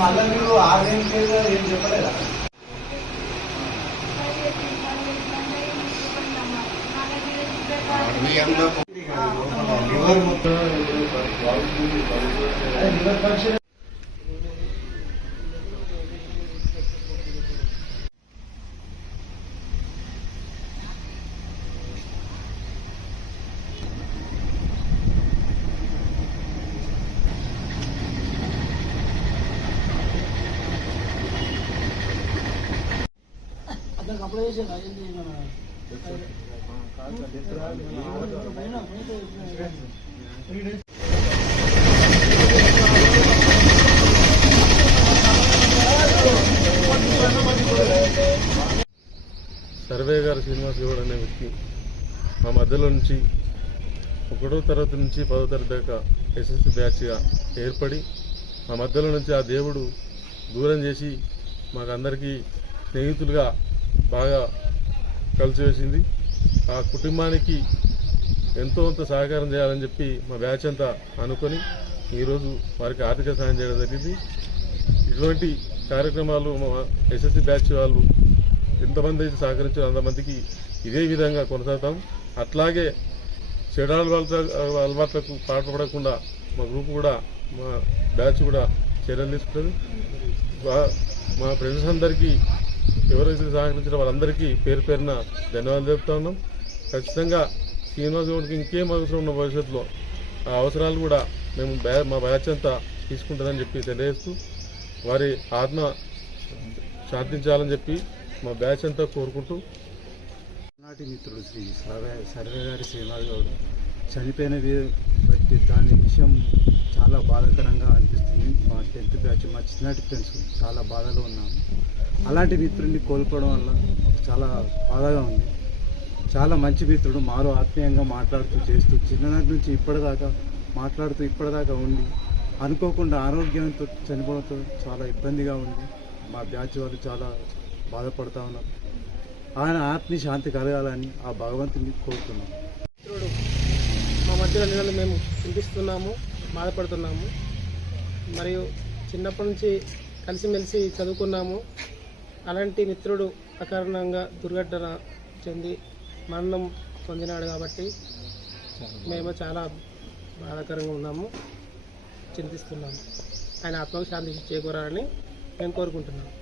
మళ్ళీ మీరు ఆర్గనైజ్ ఏం చెప్పలేదా? సర్వే గారు శ్రీనివాస్ గౌడ్ అనే వ్యక్తి మా మధ్యలో నుంచి 1వ తరగతి నుంచి 10వ తరగతి దాకా ఎస్ఎస్సి బ్యాచ్గా ఏర్పడి మా మధ్యలో నుంచి ఆ దేవుడు దూరం చేసి మాకందరికీ స్నేహితులుగా బాగా కలిసి వేసింది. ఆ కుటుంబానికి ఎంతో కొంత సహకారం చేయాలని చెప్పి మా బ్యాచ్ అంతా అనుకొని ఈరోజు వారికి ఆర్థిక సహాయం చేయడం జరిగింది. ఇటువంటి కార్యక్రమాలు మా ఎస్ఎస్సి బ్యాచ్ వాళ్ళు ఎంతమంది అయితే సహకరించారో అంతమందికి ఇదే విధంగా కొనసాగుతాం. అట్లాగే చెడు అలవాట్లకు పాటుపడకుండా మా గ్రూప్ కూడా మా బ్యాచ్ కూడా చర్యలు తీసుకుంటుంది. మా ఫ్రెండ్స్ అందరికీ ఎవరైతే సహకరించిన వాళ్ళందరికీ పేరు పేరున ధన్యవాదాలు చెప్తా ఉన్నాం. ఖచ్చితంగా శ్రీనివాస్ గౌడ్కి ఇంకేం అవసరం ఉన్న భవిష్యత్తులో ఆ అవసరాలు కూడా మేము మా బ్యాచ్ అంతా తీసుకుంటుందని చెప్పి తెలియజేస్తూ వారి ఆత్మ శాంతించాలని చెప్పి మా బ్యాచ్ అంతా కోరుకుంటూ నాటి మిత్రుడు శ్రీ సర్వే గారి శ్రీనివాస్ గౌడ్ చనిపోయిన బట్టి దాని విషయం చాలా బాధాకరంగా అనిపిస్తుంది. మా 10th బ్యాచ్ మా చిన్నటి ఫ్రెండ్స్ చాలా బాధలో ఉన్నాము. అలాంటి మిత్రుడిని కోల్పోవడం వల్ల చాలా బాధగా ఉంది. చాలా మంచి మిత్రుడు, మాలో ఆత్మీయంగా మాట్లాడుతూ చేస్తూ చిన్ననాటి నుంచి ఇప్పటిదాకా ఉండి అనుకోకుండా ఆరోగ్యంతో చనిపోవడంతో చాలా ఇబ్బందిగా ఉంది. మా బ్యాచ్ వాళ్ళు చాలా బాధపడుతూ ఉన్నారు. ఆయన ఆత్మీ శాంతి కలగాలని ఆ భగవంతుని కోరుతున్నాం. మా మధ్యలో నిన్న మేము చింతిస్తున్నాము, బాధపడుతున్నాము. మరియు చిన్నప్పటి నుంచి కలిసిమెలిసి చదువుకున్నాము. అలాంటి మిత్రుడు అకారణంగా దుర్ఘటన చెంది మరణం పొందినాడు కాబట్టి మేము చాలా బాధాకరంగా ఉన్నాము, చింతిస్తున్నాము. ఆయన ఆత్మకు శాంతి చేకూరాలని మేము కోరుకుంటున్నాము.